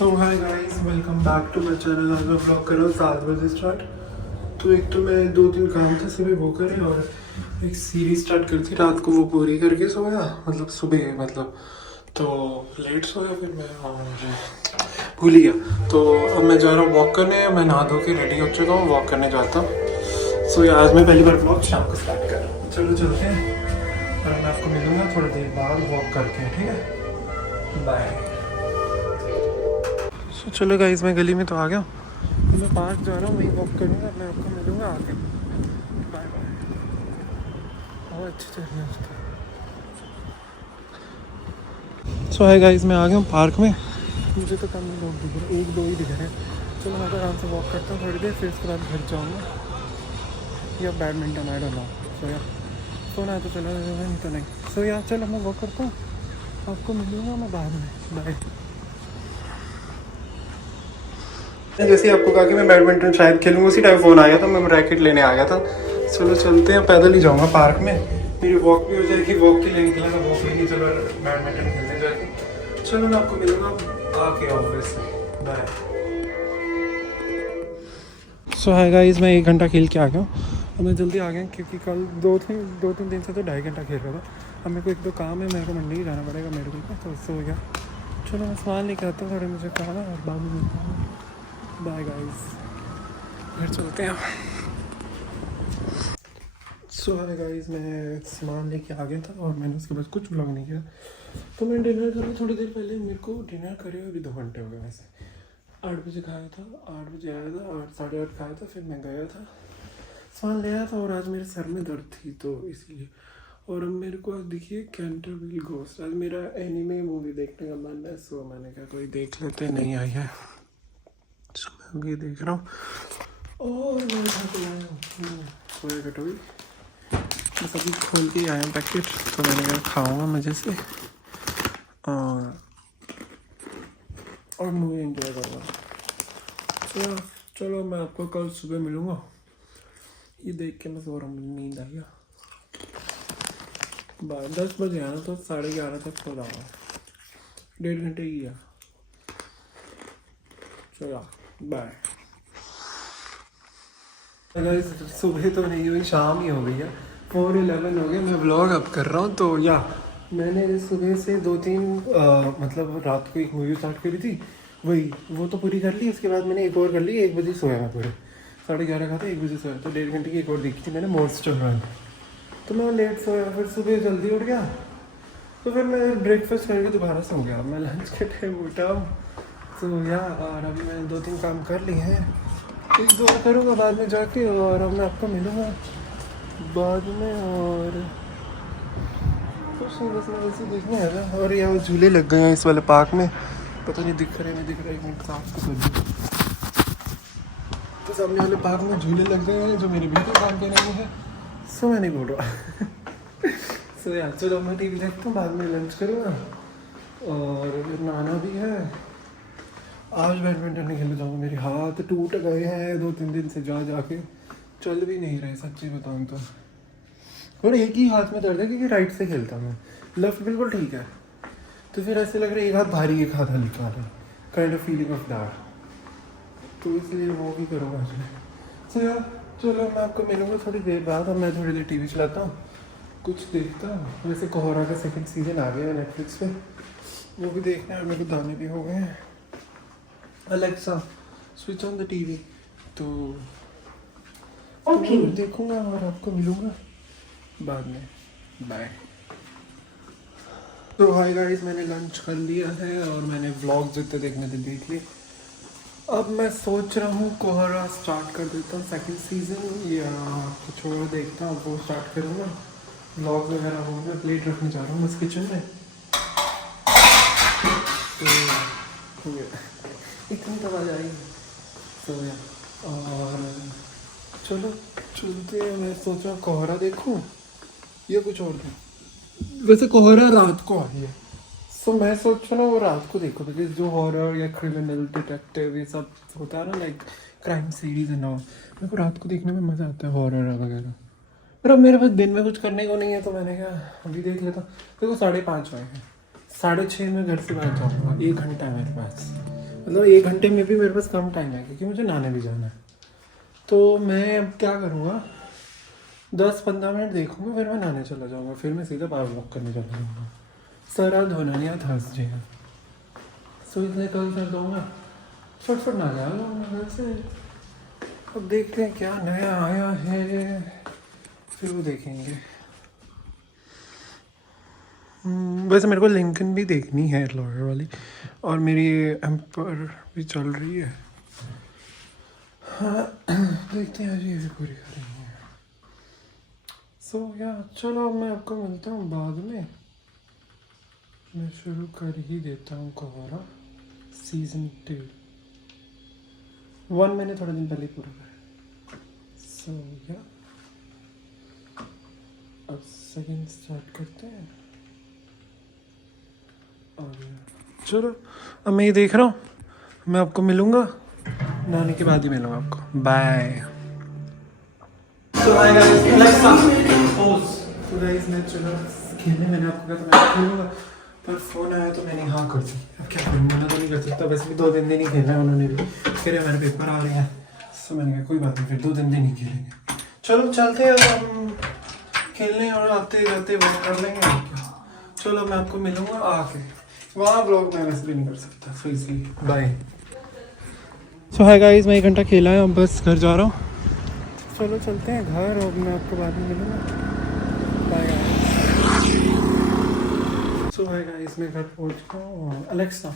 So hi guys, welcome back to my channel. आज मैं blog कर रहा हूँ 7 बजे स्टार्ट। तो एक तो मैं 2-3 काम थे सुबह वो करे, और एक सीरीज स्टार्ट करी थी रात को, वो पूरी करके सोया, मतलब सुबह मतलब तो लेट सोया, फिर मैं भूल ही गया। तो अब मैं जा रहा हूँ वॉक करने। मैं नहा धो के रेडी हो चुका हूँ, वॉक करने जाता हूँ। सो आज मैं पहली बार ब्लॉग शाम को स्टार्ट कर रहा हूँ। चलो चलते हैं, और मैं आपको मिलूँगा थोड़ी देर बाद वॉक करके, ठीक है? बाय। तो चलो गाइस, मैं गली में तो आ गया हूँ, मैं पार्क जा रहा हूँ, वहीं वॉक करूँगा। मैं आपको मिलूँगा आगे। Bye bye. बहुत अच्छी चल रही है उसका। सो हाय गाइस, मैं आ गया हूँ पार्क में। मुझे तो कम लोग दिख रहे हैं, 1-2 ही दिख रहे हैं। चलो मैं तो आराम से वॉक करता हूँ थोड़ी देर, फिर उसके बाद घर जाऊँगा या बैडमिंटन, आई डोंट नो। सो या सोना है तो चलो, नहीं तो नहीं। सो या चलो मैं वॉक करता हूँ, आपको मिलूँगा मैं बाद में। बाय। जैसे ही आपको कहा कि मैं बैडमिंटन शायद खेलूंगा, उसी टाइम फ़ोन आया था, मैं रैकेट लेने आ गया था। चलो चलते हैं, पैदल ही जाऊंगा पार्क में, मेरी वॉक भी हो जाएगी। वॉक के लिए निकला था, वॉक भी नहीं, चलो बैडमिंटन खेलने जाएगी। चलो मैं आपको मिलूंगा आके ऑफिस में। बाय। सो हाय गाइस, मैं 1 घंटा खेल के आ गया हूँ। अब मैं जल्दी आ गया क्योंकि कल 2-3 दिन से तो 2.5 घंटा खेल रहा था। अब मेरे को 1-2 काम है, मेरे को मंडी ही जाना पड़ेगा मेरे को, तो उससे हो गया। चलो मैं सामान लेके आता हूँ, थोड़े मुझे काम है, और बाद में मिलता हूँ। बाय गाइस, घर चलते हैं। सो हाय गाइस, मैं सामान लेके आ गया था और मैंने उसके बाद कुछ व्लॉग नहीं किया। तो मैं डिनर करूँ थोड़ी देर पहले, मेरे को डिनर करे हुए भी 2 घंटे हो गए। वैसे 8 बजे खाया था, 8 बजे आया था, 8 साढ़े 8 खाया था, फिर मैं गया था सामान ले आया था। और आज मेरे सर में दर्द थी तो इसलिए। और अब मेरे को आज देखिए कैंटरविल घोस्ट, आज मेरा एनीमे मूवी देखने का मन है। सो मैंने कहा कोई देख लेते, नहीं आई है, सो मैं अभी देख रहा हूँ। और मैं खा के आया हूँ सोया कटोरी, बस अभी खोल के ही आया हूँ पैकेट। तो मैंने कहा खाऊंगा मज़े से, और मूवी एंजॉय करूँगा। चलो चलो, मैं आपको कल सुबह मिलूँगा। ये देख के मैं सो रहा हूँ, नींद आ गया। 10 बजे आना, तो 11:30 तक सो जाऊँगा, 1.5 घंटे ही है। चलो बाय। अगर सुबह तो नहीं हुई, शाम ही हो गई है, 4:11 हो गया। मैं व्लॉग अप कर रहा हूँ। तो या मैंने सुबह से 2-3 मतलब रात को एक मूवी स्टार्ट करी थी, वो तो पूरी कर ली। उसके बाद मैंने एक और कर ली, 1 बजे सोया मैं पूरे, 11:30 खाता, 1 बजे सोया, तो 1.5 घंटे की एक और देखी थी मैंने, मोस्ट चल। तो मैं लेट सोया, फिर सुबह जल्दी उठ गया, तो फिर मैं ब्रेकफास्ट करके दोबारा सो गया। मैं लंच के टाइम उठा हूँ। तो या और अभी मैंने 2-3 काम कर लिए हैं, एक दो और करूँगा बाद में जाके, और अब मैं आपको मिलूँगा बाद में। और कुछ नहीं, बस मैं वैसे देखने आया था। और यहाँ झूले लग गए हैं इस वाले पार्क में, पता नहीं दिख रहे नहीं दिख रहे, 1 मिनट साफ तो कर दूँ। तो सामने वाले पार्क में झूले लग गए हैं जो मेरे बेटे काम के नहीं है। सो मैं नहीं बोल रहा। सो यार चलो, मैं टीवी देखता हूँ, बाद में लंच करूँगा, और फिर नहाना भी है। आज बैडमिंटन नहीं खेलने जाऊँगा, मेरे हाथ टूट गए हैं 2-3 दिन से, जा जाके चल भी नहीं रहे सच्ची बताऊँ तो। और एक ही हाथ में दर्द है क्योंकि राइट से खेलता हूँ मैं, लेफ्ट बिल्कुल ठीक है। तो फिर ऐसे लग रहा है एक हाथ भारी एक हाथ हल्का है, kind of feeling of that. तो इसलिए वो भी करूँगा आज मैं। सो यार चलो, मैं आपको मिलूँगा थोड़ी देर बाद। और मैं थोड़ी देर टीवी चलाता हूँ, कुछ देखता हूँ। वैसे कोहरा का 2nd सीजन आ गया है नेटफ्लिक्स पे, वो भी देखना है। मेरे को दाने भी हो गए हैं। Alexa switch on the TV, तो ओके देखूँगा और आपको मिलूँगा बाद में। बाय। तो हाय गाइस, मैंने लंच कर लिया है और मैंने व्लॉग जितने देखने थे देख लिए। अब मैं सोच रहा हूँ कोहरा स्टार्ट कर देता हूँ 2nd सीजन, या कुछ और देखता हूँ वो स्टार्ट करूँगा। व्लॉग वगैरह हो गया, प्लेट रखने जा रहा हूँ बस किचन में, तो हो गया, इतनी तो आवाज़ आई। तो और चलो चलते हैं। मैं सोच रहा हूँ कोहरा देखूँ या कुछ और देखूँ। वैसे कोहरा रात को आई है, सो मैं सोच रहा हूँ वो रात को देखो, बिकॉज जो हॉरर या क्रिमिनल डिटेक्टिव ये सब होता है ना, like crime series and all, मेरे को रात को देखने में मज़ा आता है, हॉरर वगैरह। पर अब मेरे पास दिन में कुछ करने को नहीं है, तो मैंने कहा अभी देख लेता हूँ। देखो 5:30 हुए हैं, 6:30 में घर से बाहर जाऊँगा, 1 घंटा है मेरे पास। मतलब 1 घंटे में भी मेरे पास कम टाइम है क्योंकि मुझे नहाने भी जाना है। तो मैं अब क्या करूँगा, 10-15 मिनट देखूँगा, फिर मैं नहाने चला जाऊँगा, फिर मैं सीधा पावर वॉक करने चला जाऊँगा। सर आज धोना नहीं, आज थर्सडे है, सो इसलिए कल कर दूँगा, फटफट ना जा घर से। अब देखते हैं क्या नया आया है, फिर वो देखेंगे। वैसे मेरे को लिंकन भी देखनी है लॉयर वाली, और मेरी एम्पर भी चल रही है। हाँ देखते हैं, आज ये भी पूरी करेंगे। सो या चलो अब मैं आपको मिलता हूँ बाद में। मैं शुरू कर ही देता हूँ कोहरा सीज़न 2। 1 मैंने थोड़े दिन पहले पूरा करा। सो या अब सेकंड स्टार्ट करते हैं। और चलो अब मैं ये देख रहा हूँ, मैं आपको मिलूँगा नहाने के बाद ही मिलूँगा आपको। बाय। तो गाइस मैं चला खेलने, मैंने आपको कहा था मैं खेलूँगा, पर फ़ोन आया तो मैंने हाँ कर दी। अब क्या करूँ, मना तो नहीं कर सकता। वैसे भी 2-3 दिन ही खेलना है, उन्होंने भी कह रहे हमारे पेपर आ रहे हैं, तो मैंने कहा कोई बात नहीं, फिर 2-3 दिन ही खेलेंगे। चलो चलते हैं, अब हम खेलने और आते जाते वो कर लेंगे और क्या। चलो मैं आपको मिलूँगा आके, वहाँ ब्लॉग मैं वैसे भी नहीं कर सकता, सो इसलिए बाय। सो हाय गाइस, मैं 1 घंटा खेला है, अब बस घर जा रहा हूँ। चलो चलते हैं घर, और मैं आपको बाद में मिलूँगा। Bye guys. So hi guys, मैं घर पहुँच गया हूँ। Alexa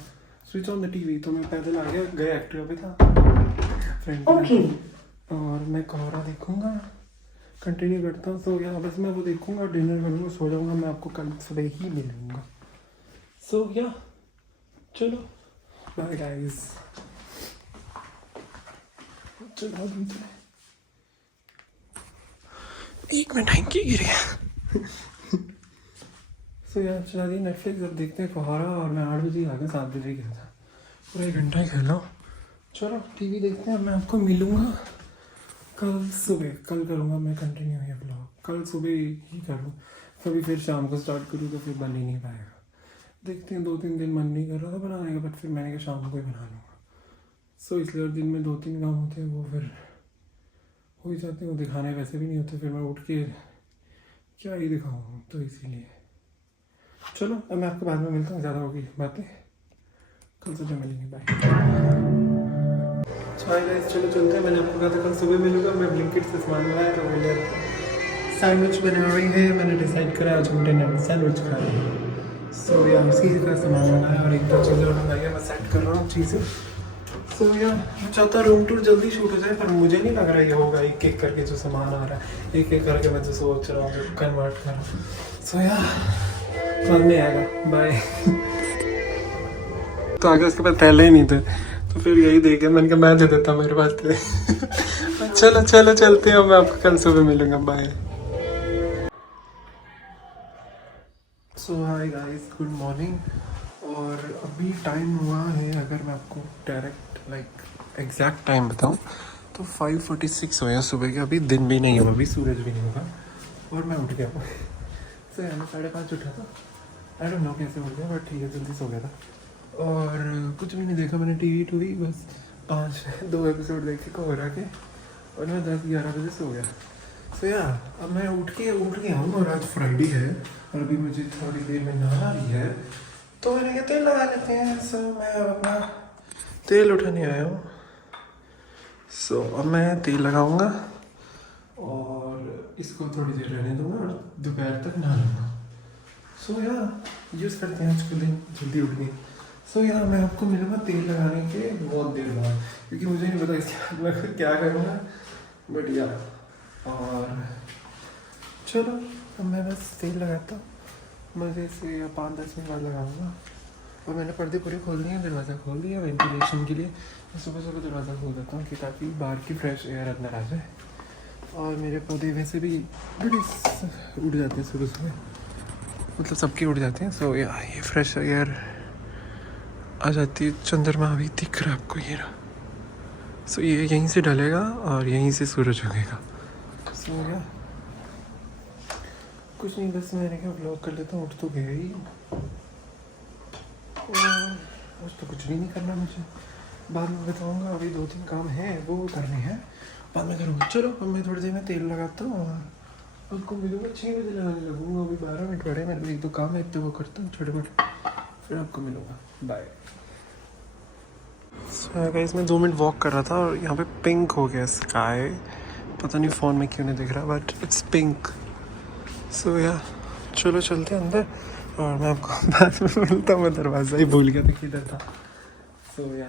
switch on the TV. तो मैं पैदल आ गया एक्टिवा पे था फ्रेंड ओके। और मैं कोहरा देखूँगा, कंटिन्यू करता हूँ। सो या बस मैं वो देखूँगा, डिनर करूँगा, सो जाऊँगा। मैं आपको कल सुबह ही मिलूँगा। सो या चलो बाय गाइस। चलो अभी तो 1 मिनट टाइम की गिरे। सो यार चला दी नेटफ्लिक्स, अब देखते हैं कोहरा। और मैं 8 बजे आ गया, 7 बजे गया था, पूरा 1 घंटा ही खेला। चलो टीवी देखते हैं, मैं आपको मिलूँगा कल सुबह। कल करूँगा मैं कंटिन्यू ये ब्लॉग, कल सुबह ही करूँ। कभी फिर शाम को स्टार्ट करूँ तो फिर बन ही नहीं पाएगा। देखते हैं, 2-3 दिन मन नहीं कर रहा था बनाने का, बट फिर मैंने कहा शाम को ही बना लूँगा। सो इसलिए दिन में 2-3 काम होते हैं, वो फिर हो ही जाते हैं, वो दिखाने वैसे भी नहीं होते। फिर मैं उठ के क्या ही दिखाऊँ, तो इसीलिए चलो अब मैं आपको बाद में मिलता हूँ। ज़्यादा होगी बातें, कल सुबह मिलेंगे। बाय। गाइस चलो चलते हैं, मैंने आपको कहा था कल सुबह मिलूँगा। मैं ब्लिंकिट से सामान मंगाया तो मैंने सैंडविच बना रही है। मैंने डिसाइड करा आज हम डिनर सैंडविच खा रहे हैं। सो या उसी का सामान मंगाया और 1-2 चीज़ें और मंगाई है। मैं सेट कर रहा हूँ चीज़ें। सो या मैं चाहता रूम टूर जल्दी शूट हो जाए, पर मुझे नहीं लग रहा ये होगा। एक एक करके जो सामान आ रहा है, एक एक करके मैं जो सोच रहा हूँ, जो कन्वर्ट कर रहा हूँ। सो या बाद में आएगा। बाय। तो आगे उसके पास पहले ही नहीं थे, तो फिर यही देखे, मैंने कहा मैं दे देता, मेरे पास थे। चलो चलो चलते हैं, मैं आपको कल सुबह मिलूंगा। बाय। सो हाय गाइस, गुड मॉर्निंग। और अभी टाइम हुआ है, अगर मैं आपको डायरेक्ट एग्जैक्ट टाइम बताऊं तो 5:46 हुए हैं सुबह के। अभी दिन भी नहीं हुआ, अभी सूरज भी नहीं होगा, और मैं उठ गया हूँ। सो मैं 5:30 उठा था। आई डोंट नो कैसे उठ गया, बट ठीक है, जल्दी सो गया था। और कुछ भी नहीं देखा मैंने, टीवी टूवी बस 2 एपिसोड देखे कोहरा के, और मैं 10-11 बजे सो गया। सो या अब मैं उठ गया हूँ, और आज फ्राइडे है, और अभी मुझे थोड़ी देर में नहाना भी है, तो मैंने कहा तेल लगा लेते हैं। सो मैं अब अपना तेल उठाने आया हूँ। सो अब मैं तेल लगाऊंगा और इसको थोड़ी देर रहने दूंगा, और दोपहर तक नहा लूँगा। सो या यूज़ करते हैं आज को दिन, जल्दी उठ गई। सो यहाँ मैं आपको मिलूँगा तेल लगाने के बहुत देर बाद, क्योंकि मुझे नहीं पता इसके बाद मैं क्या करूँगा, बट यार। और चलो अब मैं बस तेल लगाता हूँ, मज़े से 5-10 मिनट बाद लगाऊँगा। और मैंने पर्दे पूरे खोल दिए, दरवाज़ा खोल दिया वेंटिलेशन के लिए। मैं सुबह सुबह दरवाज़ा खोल देता हूँ कि ताकि बाहर की फ्रेश एयर अंदर आ जाए। और मेरे पौधे वैसे भी बड़े उड़ जाते हैं सुबह सुबह, मतलब सबके उड़ जाते हैं। सो या ये फ्रेश एयर आ जाती है। चंद्रमा अभी दिख रहा है आपको, ये रहा। सो ये यहीं से ढलेगा और यहीं से सूरज उगेगा। सो या कुछ नहीं, बस मैंने क्या ब्लॉग कर लेता हूँ। उठ तो गया ही, आज तो कुछ भी नहीं करना मुझे, बाद में बताऊँगा, अभी 2-3 काम है वो करने हैं, बाद में करूँगा। चलो अब मैं थोड़ी देर में तेल लगाता हूँ और उसको मिलूँगा 6 बजे लगाने लगूँगा। अभी 12 मिनट पड़े, मेरे को एक दो काम है तो वो करता हूँ छोटे मोटे, फिर आपको मिलूँगा। बाय। गाइस मैं 2 मिनट वॉक कर रहा था और यहाँ पे पिंक हो गया स्काई, पता नहीं फ़ोन में क्यों नहीं दिख रहा बट इट्स पिंक। सो या चलो चलते हैं अंदर और मैं आपको बाद में मिलता हूँ। मैं दरवाज़ा ही भूल गया था किधर था। सो या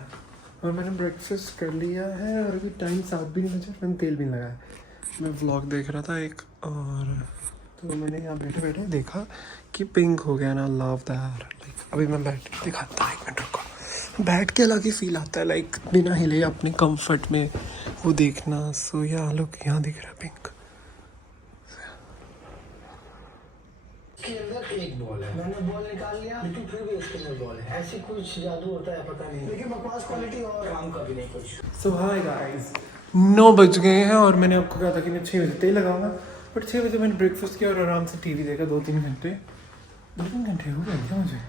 और मैंने ब्रेकफास्ट कर लिया है और अभी टाइम 7 भी नहीं बजा, मैंने तेल भी लगाया। मैं व्लॉग देख रहा था एक और तो मैंने यहाँ बैठे बैठे देखा कि पिंक हो गया ना, लव दैट। लाइक अभी मैं बैठ के दिखाता हूँ, 1 मिनट रुको। बैठ के अलग ही फील आता है, लाइक बिना हिले अपने कंफर्ट में वो देखना। सो या लोग यहाँ दिख रहा है पिंक। के अंदर एक बॉल है, मैंने बॉल निकाल लिया लेकिन फिर भी उसके अंदर बॉल है। ऐसी कुछ जादू होता है पता नहीं, लेकिन बकवास क्वालिटी और काम का भी नहीं कुछ। सो हाय गाइस, 9 बज गए हैं और मैंने आपको कहा था कि मैं 6 बजे तेल लगाऊंगा, बट 6 बजे मैंने ब्रेकफास्ट किया और आराम से टीवी देखा 2-3 घंटे। 2-3 घंटे हो गए क्या मुझे?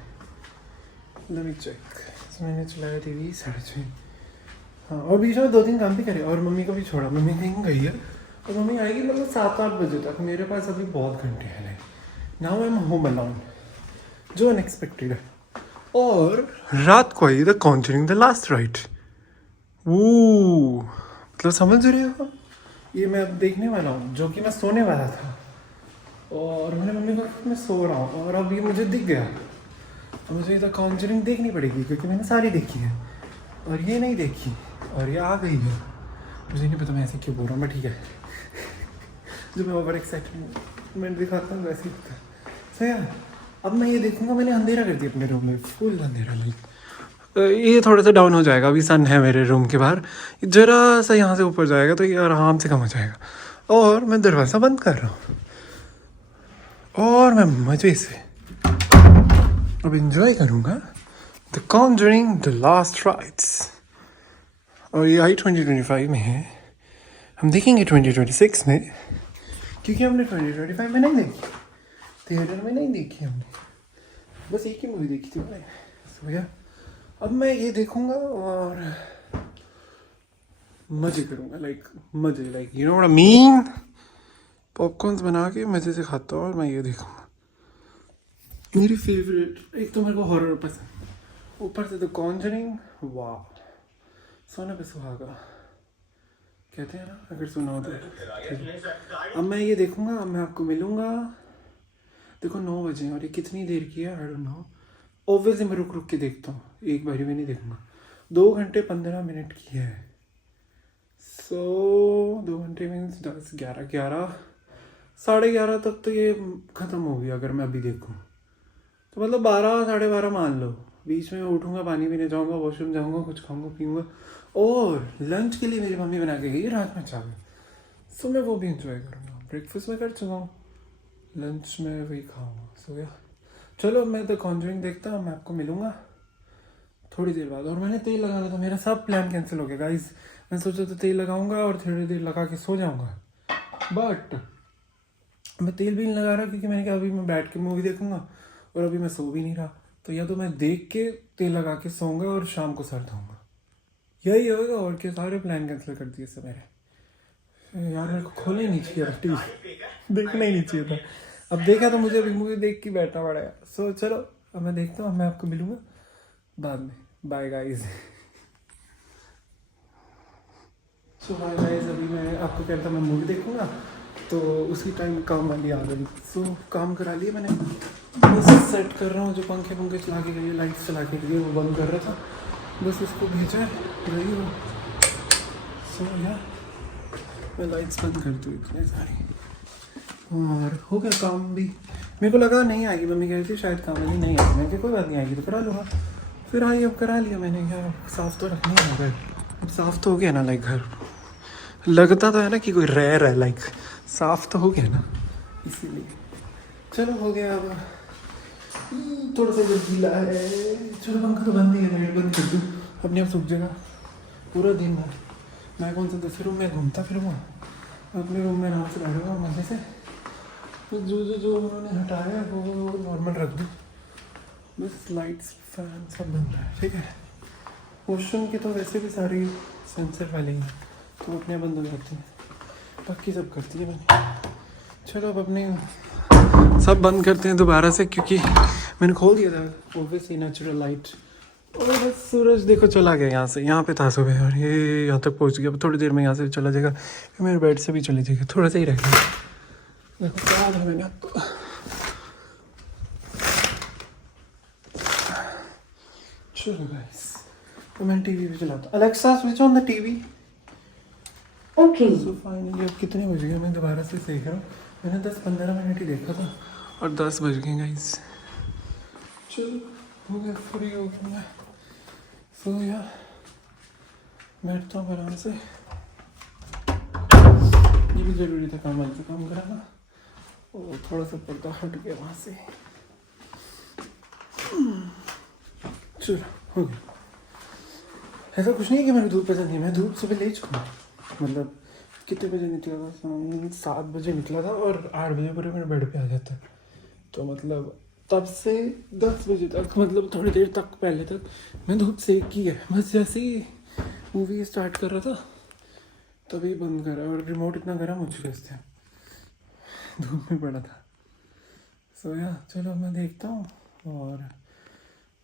Let me check. मैंने चलाया टीवी 6:30। हाँ और बीच में 2-3 काम भी करे और मम्मी को भी छोड़ा। मम्मी कहीं गई है और मम्मी आएगी मतलब 7-8 बजे तक। मेरे पास अभी बहुत घंटे हैं। Now I am home alone, जो अनएक्सपेक्टेड है। और रात को आई the Conjuring the last rite. वो मतलब समझ रहे हो, ये मैं अब देखने वाला हूँ, जो कि मैं सोने वाला था और मैंने मम्मी को कहा कि मैं सो रहा हूँ और अब ये मुझे दिख गया। अब मुझे द कॉन्जरिंग देखनी पड़ेगी क्योंकि मैंने सारी देखी है और ये नहीं देखी और ये आ गई है। मुझे नहीं पता मैं ऐसे क्यों बोल रहा हूँ, बट ठीक है। जो मैं ओवर एक्साइटमेंट दिखाता हूँ वैसे ही होता है। सो यार अब मैं ये देखूंगा, मैंने अंधेरा कर दिया अपने रूम में, फुल अंधेरा। लाइक ये थोड़ा सा डाउन हो जाएगा, अभी सन है मेरे रूम के बाहर, जरा सा यहाँ से ऊपर जाएगा तो ये आराम से कम हो जाएगा। और मैं दरवाज़ा बंद कर रहा हूँ और मैं मज़े से अब इंजॉय करूँगा the Conjuring the last rites. और ये आई 2025 में है, हम देखेंगे 2026 में, क्योंकि हमने 2025 में नहीं देखी, थिएटर में नहीं देखी हमने, बस एक ही मूवी देखी थी मैंने। सो या अब मैं ये देखूंगा और मज़े करूंगा, लाइक मज़े, like you know what I mean. Popcorns बना के मज़े से खाता हूँ और मैं ये देखूंगा। मेरी फेवरेट, एक तो मेरे को हॉरर पसंद, ऊपर से द कॉन्जरिंग, वाह, सोने पे सुहागा कहते हैं ना, अगर सुना हो तो। अब मैं ये देखूंगा, अब मैं आपको मिलूंगा। देखो 9 बजे और ये कितनी देर की है आई डोंट नो। ऑब्वियसली मैं रुक रुक के देखता हूँ, एक बारी में नहीं देखूंगा। 2 घंटे 15 मिनट की है। सो 2 घंटे मीन्स 10, 11, 11, 11:30 तक तो ये ख़त्म हो गया अगर मैं अभी देखूँ तो, मतलब 12, 12:30 मान लो। बीच में उठूँगा, पानी पीने जाऊँगा, वॉशरूम जाऊँगा, कुछ खाऊँगा पीऊँगा और लंच के लिए मेरी मम्मी बना के गई रात में चावल। सो मैं वो भी इंजॉय करूँगा। ब्रेकफास्ट में कर चुका हूँ, लंच में वही खाऊँगा। सो या चलो मैं द कॉन्जरिंग देखता हूँ, मैं आपको मिलूँगा थोड़ी देर बाद। और मैंने तेल लगाना था, मेरा सब प्लान कैंसिल हो गया गाइस। मैं सोचा था तेल लगाऊंगा और थोड़ी देर लगा के सो जाऊंगा, बट मैं तेल भी नहीं लगा रहा क्योंकि मैंने कहा अभी मैं बैठ के मूवी देखूंगा और अभी मैं सो भी नहीं रहा, तो या तो मैं देख के तेल लगा के सोऊंगा और शाम को सर धोऊंगा, यही होगा। और क्या, सारे प्लान कैंसिल कर दिए सब मेरे। यार मेरे को खोलना ही नहीं चाहिए था टीवी, देखना ही नहीं चाहिए था। अब देखा तो मुझे अभी मूवी देख के बैठना पड़ेगा। सो चलो अब मैं देखता हूँ, मैं आपको मिलूँगा बाद में। Bye guys. So bye guys, अभी मैं आपको कहता मैं मूवी देखूँगा तो उसी टाइम काम वाली आ गई। सो काम करा लिया मैंने, बस सेट कर रहा हूँ। जो पंखे चला के गई, लाइट्स चला के गई, वो बंद कर रहा था, बस उसको भेजा है, गई वो। सो यार मैं लाइट्स बंद कर दूँ इतने सारी और हो गया काम भी। मेरे को लगा नहीं आएगी, मम्मी कह रही थी शायद काम वाली नहीं आएगी, मैं कि कोई बात नहीं आएगी तो करा लूँगा। फिर आई, अब करा लिया मैंने। यार साफ़ तो रखना है घर, अब साफ़ तो हो गया ना, लाइक घर लगता तो है ना कि कोई रह रहा है, लाइक साफ़ तो हो गया ना, इसीलिए। चलो हो गया। अब थोड़ा सा जो गीला है, चलो पंखा तो बंद ही है, लाइट बंद कर दूँ, अपने आप सूख जाएगा। पूरा दिन भर मैं कौन सा दूसरे रूम में घूमता फिरूँगा, अपने रूम में आराम से बैठूँगा मजे से। तो जो उन्होंने हटाया वो नॉर्मल रख दूँ, बस लाइट्स फैन सब बंद है, ठीक है। वॉशरूम की तो वैसे भी सारी सेंसर वाले हैं तो वो अपने बंद हो जाते हैं, बाकी सब करती है मैंने। चलो अब अपने सब बंद करते हैं दोबारा से, क्योंकि मैंने खोल दिया था ओबियसली नेचुरल लाइट। और बस सूरज देखो चला गया यहाँ से, यहाँ पे था सुबह और ये यहाँ तक पहुँच गया। अब थोड़ी देर में यहाँ से चला जाएगा, फिर मेरे बेड से भी चले जाएगा, थोड़ा सा ही रहेगा। देखो क्या है मैंने आपको। चलो गाइस, तो मैं टीवी भी चलाता। Alexa switch on the TV. Okay. So finally अब कितने बज गए मैं दोबारा से देख रहा हूँ। मैंने 10-15 मिनट ही देखा था और 10 बज गए गाइस। चलो हो गया, फ्री हो गया मैं। सो या बैठता हूँ आराम से। ये भी ज़रूरी था काम वाले से काम कराना, और थोड़ा सा पर्दा हट गया वहाँ से। चलो हो गया। ऐसा कुछ नहीं है कि मेरे धूप पसंद नहीं, मैं धूप सुबह ले चुका हूँ। मतलब कितने बजे निकला था, 7 बजे निकला था और 8 बजे पूरे मेरे बेड पे आ जाता। तो मतलब तब से 10 बजे तक, मतलब थोड़ी देर तक पहले तक मैं धूप सेकी है। बस जैसे ही मूवी स्टार्ट कर रहा था तभी बंद करा, और रिमोट इतना गर्म हो चुका था, धूप में पड़ा था। सो या चलो मैं देखता हूँ, और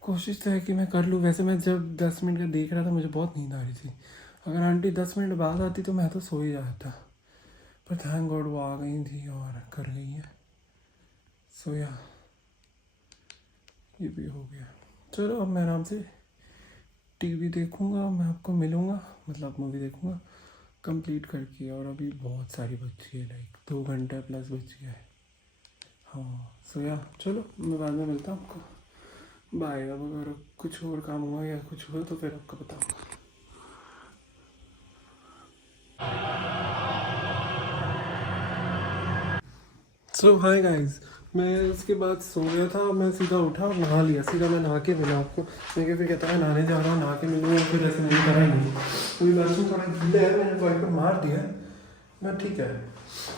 कोशिश तो है कि मैं कर लूँ। वैसे मैं जब 10 मिनट का देख रहा था मुझे बहुत नींद आ रही थी। अगर आंटी 10 मिनट बाद आती तो मैं तो सो ही जाता, पर थैंक गॉड वो आ गई थी और कर गई है। सो या ये भी हो गया। चलो अब मैं आराम से टीवी देखूँगा, मैं आपको मिलूँगा, मतलब मूवी देखूँगा कंप्लीट करके। और अभी बहुत सारी बची है, लाइक 2 घंटे प्लस बच गया है। हाँ सो या चलो मैं बाद में मिलता हूँ आपको, बाय। अब अगर कुछ और काम हुआ या कुछ हुआ तो फिर आपको बताऊँगा। सो हाय गाइस, मैं उसके बाद सो गया था। मैं सीधा उठा और नहा लिया, सीधा मैं नहा के मिला आपको। मैं फिर कहता है नहाने जा रहा हूँ, नहा के मिलूँगा, फिर ऐसे नहीं करा नहीं। कोई बाथरूम थोड़ा गीला है, मैंने वाइपर मार दिया है, मैं ठीक है।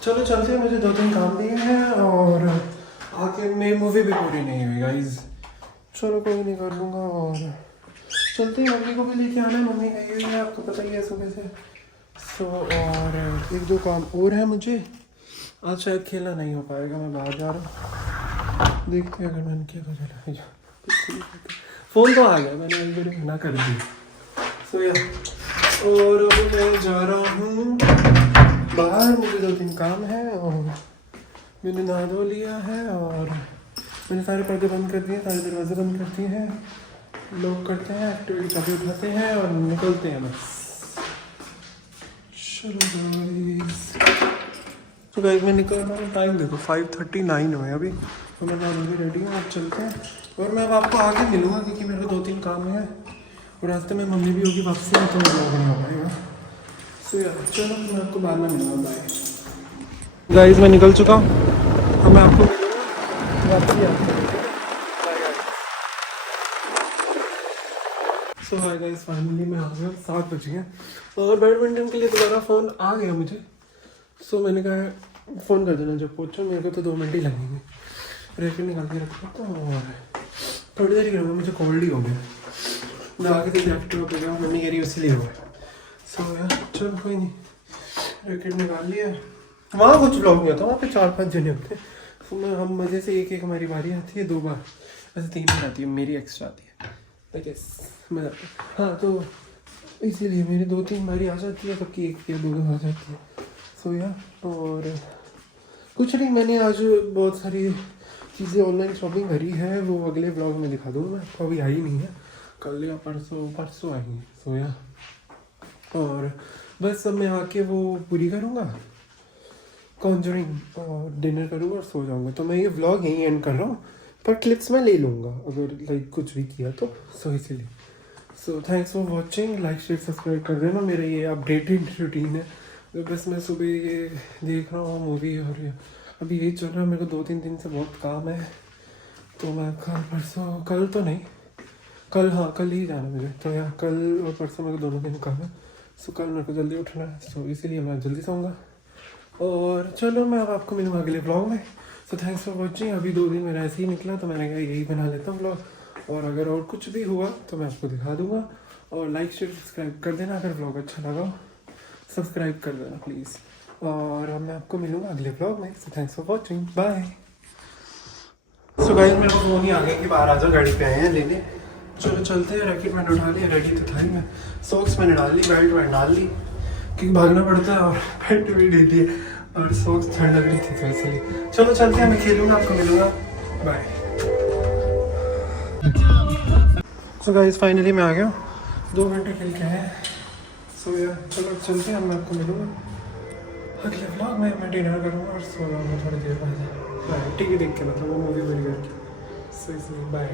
चलो चलते हैं, मुझे 2-3 काम दिए हैं और आके मेरी मूवी भी पूरी नहीं हुई गाइस। चलो कोई नहीं, कर लूँगा। और चलते हैं, मम्मी को भी लेके आना है, मम्मी गई हुई है, आपको पता ही है सुबह से। सो और 1-2 काम और है मुझे। आज शायद खेलना नहीं हो पाएगा, मैं बाहर जा रहा हूँ, देखते हैं अगर मैंने किया तो चला। फ़ोन तो आ गया, मैंने ऑलरेडी मना कर दी। सो या और अब मैं जा रहा हूँ बाहर, मुझे 2-3 काम है। और मैंने नहा धो लिया है और मैंने सारे पर्दे बंद कर दिए, सारे दरवाजे बंद कर दिए हैं, लॉक करते हैं, एक्टिविटी चाबी उठाते हैं और निकलते हैं बस। चलो गाइस, तो गाइस मैं निकल रहा हूँ। टाइम देखो 5:39 हुए अभी, तो मैं अभी रेडी हूँ, आप चलते हैं। और मैं अब आपको आगे मिलूँगा क्योंकि मेरे को 2-3 काम है और रास्ते में मम्मी भी होगी वापसी में, तो लोग नहीं हो पाएगा। सो यार चलो मैं आपको बाद में मिलूँगा, बाय। गाइस मैं निकल चुका हूँ, अब मैं आपको मिलूँगा वापसी आके। सो हाय गाइस, फाइनली मैं आ गया, 7 बज गए और बैडमिंटन के लिए दोबारा फ़ोन आ गया मुझे। सो मैंने कहा फ़ोन कर देना जब पहुँचो, मेरे को तो 2 मिनट ही लगेंगे। रैकेट निकाल के रखा था और थोड़ी देर ही करूँगा, मुझे कोल्ड ही हो गया, मैं आगे से एक्टिव हो गया, मम्मी कह रही इसलिए हुआ। सो यार चलो कोई नहीं, रैकेट निकाल लिया। वहाँ कुछ ब्लॉग नहीं होता, वहाँ पे 4-5 जने होते हैं। तो मैं हम मज़े से एक हमारी बारी आती है, 2 बार ऐसे 3 बार आती है, मेरी एक्स्ट्रा आती है आई मज़ा आता है। हाँ तो इसीलिए मेरी 2-3 बारी आ जाती है, सबकी 1 या 2 आ जाती है। सो यार और कुछ नहीं, मैंने आज बहुत सारी चीज़ें ऑनलाइन शॉपिंग करी है, वो अगले ब्लॉग में दिखा दूँगा मैं आपको, अभी आई नहीं है, कल या परसों आएंगे। सो यार और बस अब मैं आके वो पूरी करूँगा, कॉन्जरिंग, और डिनर करूँगा और सो जाऊँगा। तो मैं ये व्लॉग यहीं एंड कर रहा हूँ, पर क्लिप्स मैं ले लूँगा अगर लाइक कुछ भी किया तो। सो इसीलिए सो thanks for watching, like share subscribe कर देना। मेरा ये अपडेटेड रूटीन है, तो बस मैं सुबह ये देख रहा हूँ मूवी और अभी यही चल रहा है। मेरे को 2-3 दिन से बहुत काम है, तो मैं कल तो नहीं, कल हाँ कल ही जाना मुझे। तो यार कल और परसों मेरे को दोनों दिन काम है। सो कल मेरे को जल्दी उठना है, सो इसीलिए मैं जल्दी सोऊंगा। और चलो मैं अब आपको मिलूँगा अगले ब्लॉग में। So thanks for watching. अभी 2 दिन मेरा ऐसे ही निकला, तो मैंने कहा यही बना लेता हूँ ब्लॉग, और अगर और कुछ भी हुआ तो मैं आपको दिखा दूँगा। और लाइक शेयर सब्सक्राइब कर देना अगर व्लॉग अच्छा लगा, सब्सक्राइब कर देना प्लीज़। और अब मैं आपको मिलूँगा अगले व्लॉग में। So thanks for watching, bye. So guys मेरे को फ़ोन ही आ गया कि बाहर आ जाओ, गाड़ी पे आए हैं लेने। चलो चलते हैं। रैकेट मैंने उठा लिया, रेडी तो था ही मैं। सॉक्स मैंने डाल ली, बेल्ट मैंने डाल ली क्योंकि भागना पड़ता है, और पैंट भी ढीली है और सॉक्स ठंड लग रही थी तो इसलिए। चलो चलते हैं, मैं खेलूँगा, आपको मिलूँगा, बाय। सो गाइस फाइनली मैं आ गया, 2 घंटे खेल के आए। सो यार चलो चलते हैं, मैं आपको मिलूँगा अगले व्लॉग में। मैं डिनर करूँगा और सो जाऊँगा थोड़ी देर बाद। बाय। टीवी देख के मतलब वो मूवी बन गई। सो इसलिए बाय।